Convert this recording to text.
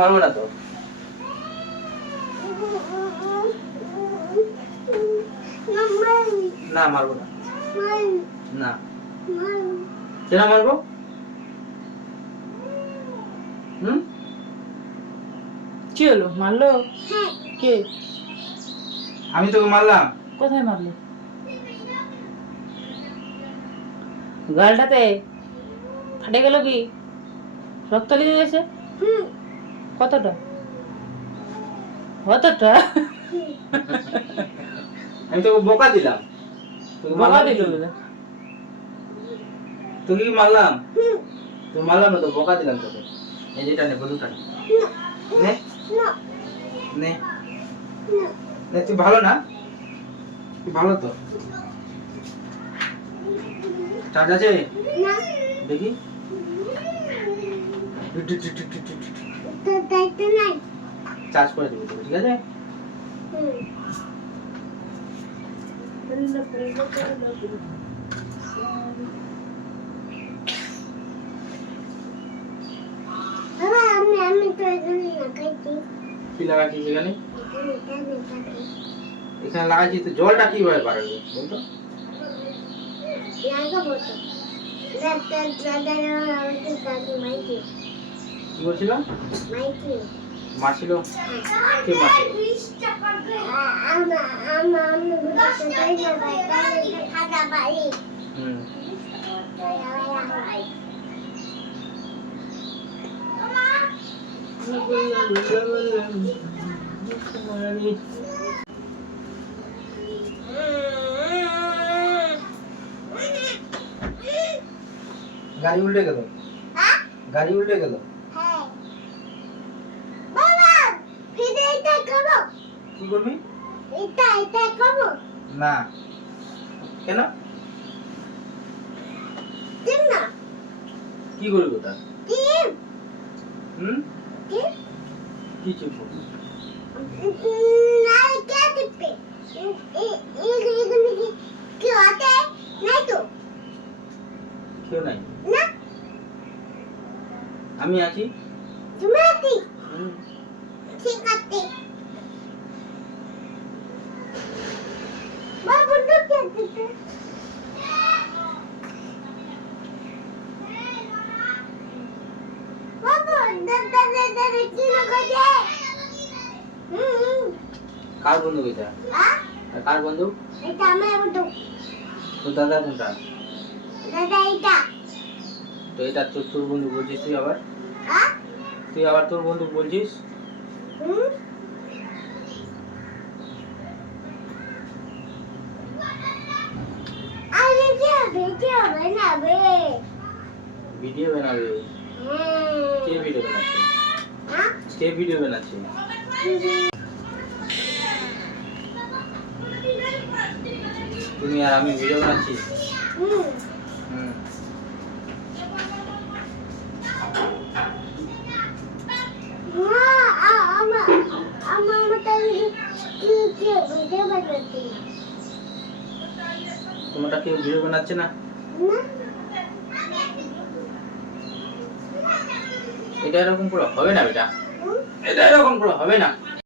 মারবো না তো। না মারবো না। না কেন মারবো? কি হলো? মারলো? কে? আমি তোকে মারলাম? কোথায় মারলো? গালটাতে ফাটে গেল কি? রক্ত লেগে গেছে? কতটা? কতটা? আমি তোকে বোকা দিলাম। তোকে বকা মারলাম দিল কি? তোকে কি মারলাম? তুই মারলাম না তো, বোকা দিলাম তোকে। এই যেটা নে, বন্ধুটা নে। নে নে নে, তুই ভালো না? তুই ভালো তো? চার্জ আছে? দেখি। চার্জ করে দেবো তোকে, ঠিক আছে? কি লাগাচ্ছিস এখানে? এখানে লাগাচ্ছিস তো, জলটা কিভাবে বাড়বে বলতো? কি বলছিলাম? মারছিল? কে মারছিল? হুম। গাড়ি উল্টে গেল। গাড়ি উল্টে গেল। কি করবি? না। কেন? কি করবি ওটা? হুম? কি চুপ? কেউ নাই। আমি আছি। হুম। কার বন্দুক এটা? কার বন্দুক? তোর দাদার কোনটা? তো এটা তোর বন্দুক বলছিস তুই আবার? তুই আবার তোর বন্দুক বলছিস? ভিডিও বানাবে? কে ভিডিও বানাচ্ছে? কে ভিডিও বানাচ্ছে? তুমি আর আমি ভিডিও বানাচ্ছি? হুম। তোমারটা কেউ ভিডিও বানাচ্ছে না? এটা এরকম করে হবে না বেটা, এটা এরকম করে হবে না।